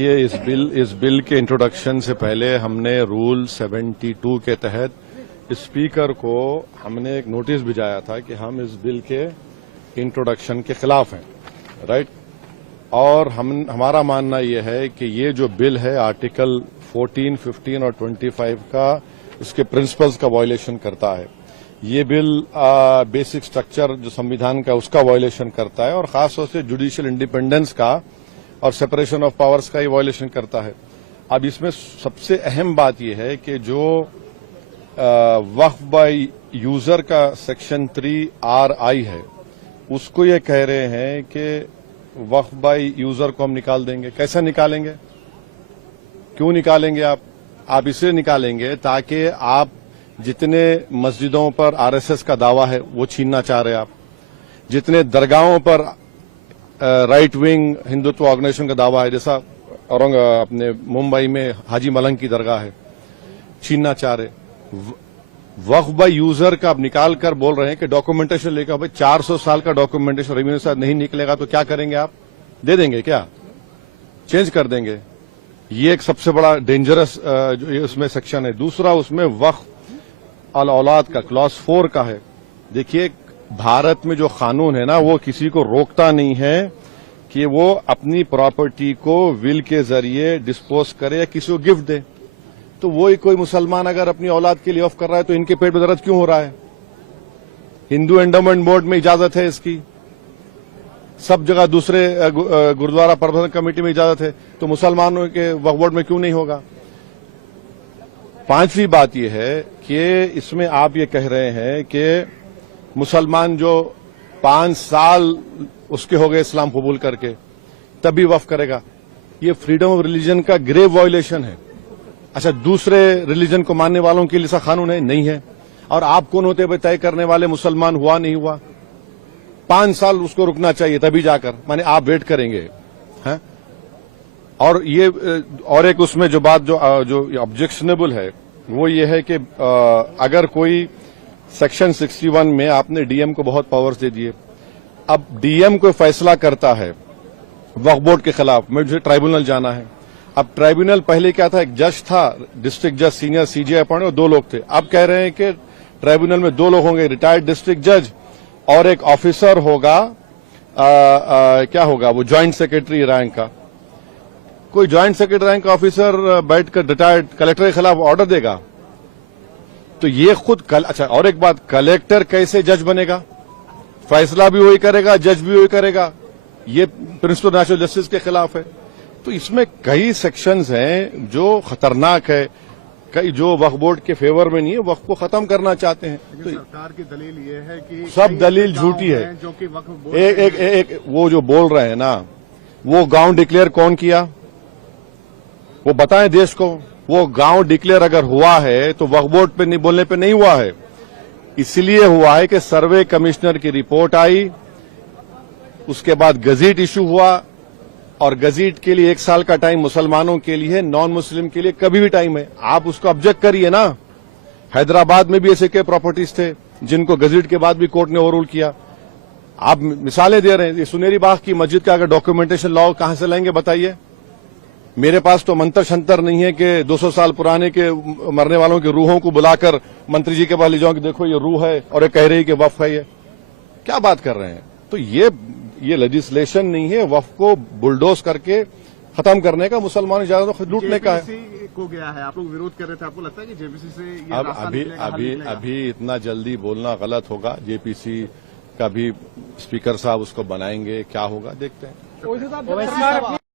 देखिए, इस बिल के इंट्रोडक्शन से पहले हमने रूल 72 के तहत स्पीकर को हमने एक नोटिस भिजाया था कि हम इस बिल के इंट्रोडक्शन के खिलाफ हैं, राइट। और हमारा मानना यह है कि ये जो बिल है आर्टिकल 14, 15 और 25 का उसके प्रिंसिपल्स का वायलेशन करता है। ये बिल बेसिक स्ट्रक्चर जो संविधान का उसका वायलेशन करता है और खासतौर से जुडिशियल इंडिपेंडेंस का और सेपरेशन ऑफ पावर्स का ये वायलेशन करता है। अब इसमें सबसे अहम बात यह है कि जो वक्फ बाय यूजर का सेक्शन 3RI है, उसको ये कह रहे हैं कि वक्फ बाय यूजर को हम निकाल देंगे। कैसे निकालेंगे, क्यों निकालेंगे? आप इसलिए निकालेंगे ताकि आप जितने मस्जिदों पर RSS का दावा है वो छीनना चाह रहे हैं, आप जितने दरगाहों पर राइट विंग हिंदुत्व ऑर्गेनाइजेशन का दावा है, जैसा अपने मुंबई में हाजी मलंग की दरगाह है, छीनना चाह रहे। वक्फ बाय यूजर का आप निकाल कर बोल रहे हैं कि डॉक्यूमेंटेशन लेकर भाई 400 साल का डॉक्यूमेंटेशन रेवेन्यू से नहीं निकलेगा तो क्या करेंगे? आप दे देंगे क्या? चेंज कर देंगे? ये एक सबसे बड़ा डेंजरस जो उसमें सेक्शन है। दूसरा, उसमें वक्फ अल औलाद का क्लॉज 4 का है। देखिए, भारत में जो कानून है ना, वो किसी को रोकता नहीं है कि वो अपनी प्रॉपर्टी को विल के जरिए डिस्पोज करे या किसी को गिफ्ट दे। तो वही कोई मुसलमान अगर अपनी औलाद के लिए ऑफ कर रहा है तो इनके पेट में दर्द क्यों हो रहा है? हिंदू एंडोमेंट बोर्ड में इजाजत है इसकी, सब जगह दूसरे गुरुद्वारा प्रबंधन कमेटी में इजाजत है, तो मुसलमानों के वक्फ बोर्ड में क्यों नहीं होगा? पांचवी बात यह है कि इसमें आप ये कह रहे हैं कि मुसलमान जो 5 साल उसके हो गए इस्लाम कबूल करके तभी वक्फ करेगा। ये फ्रीडम ऑफ रिलीजन का ग्रेव वायलेशन है। अच्छा, दूसरे रिलीजन को मानने वालों के लिए ऐसा कानून है? नहीं है। और आप कौन होते हैं तय करने वाले मुसलमान हुआ नहीं हुआ? 5 साल उसको रुकना चाहिए तभी जाकर, माने आप वेट करेंगे हैं? और ये और एक उसमें जो बात जो ऑब्जेक्शनेबल है वो ये है कि अगर कोई सेक्शन 61 में आपने डीएम को बहुत पावर्स दे दिए, अब डीएम कोई फैसला करता है वक्फ बोर्ड के खिलाफ, मुझे ट्राइब्यूनल जाना है। अब ट्राइब्यूनल पहले क्या था, एक जज था, डिस्ट्रिक्ट जज सीनियर CJ अपॉइंट, और 2 लोग थे। अब कह रहे हैं कि ट्राइब्यूनल में 2 लोग होंगे, रिटायर्ड डिस्ट्रिक्ट जज और एक ऑफिसर होगा, क्या होगा वो, ज्वाइंट सेक्रेटरी रैंक का। कोई ज्वाइंट सेक्रेटरी रैंक का ऑफिसर बैठकर रिटायर्ड कलेक्टर के खिलाफ ऑर्डर देगा? तो ये खुद अच्छा, और एक बात, कलेक्टर कैसे जज बनेगा? फैसला भी वही करेगा, जज भी वही करेगा। ये प्रिंसिपल नेशनल जस्टिस के खिलाफ है। तो इसमें कई सेक्शंस हैं जो खतरनाक है, कई जो वक्फ बोर्ड के फेवर में नहीं है, वक्फ को खत्म करना चाहते हैं। तो सरकार की दलील ये है कि सब दलील झूठी है। जो कि वक्फ बोर्ड एक वो जो बोल रहे हैं ना, वो गांव डिक्लेयर कौन किया, वो बताएं देश को। वो गांव डिक्लेयर अगर हुआ है तो वक्फ बोर्ड पे नहीं बोलने पे नहीं हुआ है। इसलिए हुआ है कि सर्वे कमिश्नर की रिपोर्ट आई, उसके बाद गजीट इशू हुआ, और गजीट के लिए 1 साल का टाइम मुसलमानों के लिए, नॉन मुस्लिम के लिए कभी भी टाइम है। आप उसको ऑब्जेक्ट करिए ना। हैदराबाद में भी ऐसे के प्रॉपर्टीज थे जिनको गजीट के बाद भी कोर्ट ने ओवररूल किया। आप मिसालें दे रहे हैं। ये सुनेरी बाग की मस्जिद का अगर डॉक्यूमेंटेशन लाओ, कहां से लाएंगे बताइए? मेरे पास तो मंत्र शंतर नहीं है कि 200 साल पुराने के मरने वालों की रूहों को बुलाकर मंत्री जी के पास ले जाऊं कि देखो ये रूह है और ये कह रही कि वक्फ है। ये क्या बात कर रहे हैं? तो ये लेजिस्लेशन नहीं है वक्फ को बुलडोज करके खत्म करने का, मुसलमान इजाजत लूटने का है। को गया है, आप लोग विरोध कर रहे थे, आपको लगता है कि जेपीसी से ये अभी इतना जल्दी बोलना गलत होगा। जेपीसी का भी स्पीकर साहब उसको बनाएंगे, क्या होगा देखते हैं।